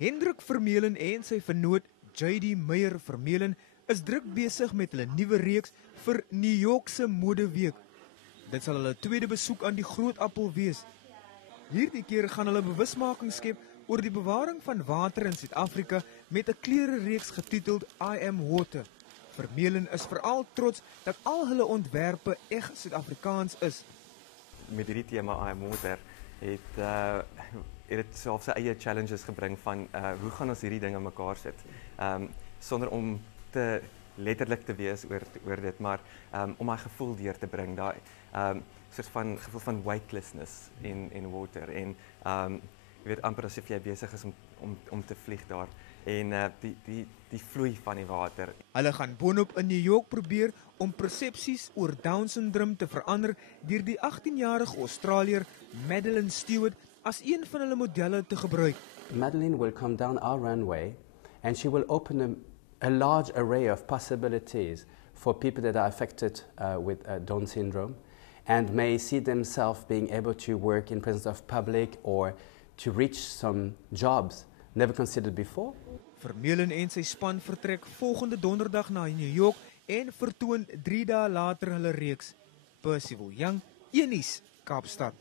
Hendrik Vermeulen en sy vernoot JD Meyer Vermeulen is druk besig met hulle nuwe reeks vir New York se Modeweek. Dit sal hulle tweede besoek aan die Groot Appel wees. Hierdie keer gaan hulle bewusmaking skep oor die bewaring van water in Suid-Afrika met 'n klerereeks getiteld I Am Water. Vermeulen is veral trots dat al hulle ontwerpe eg Suid-Afrikaans is. Met hierdie tema I Am Water het dit self sy eie challenges gebring van hoe gaan ons hierdie ding aan mekaar sit. Sonder om te letterlik te wees oor dit, maar om my gevoel deur te bring, daai soort van gevoel van weightlessness in water en jy weet amper asof jy besig is om te vlieg daar en die vloei van die water. Hulle gaan boonop in New York probeer om persepsies oor Down-syndroom te verander deur die 18-jarige Australiër Madeleine Stewart as een van hulle modelle te gebruik. Madeleine will come down our runway and she will open a large array of possibilities for people that are affected with Down syndrome and may see themselves being able to work in presence of public or to reach some jobs never considered before. Vermeulen en sy span vertrek volgende donderdag na New York en vertoon 3 dae later hulle reeks. Percival Young, Unies, Kaapstad.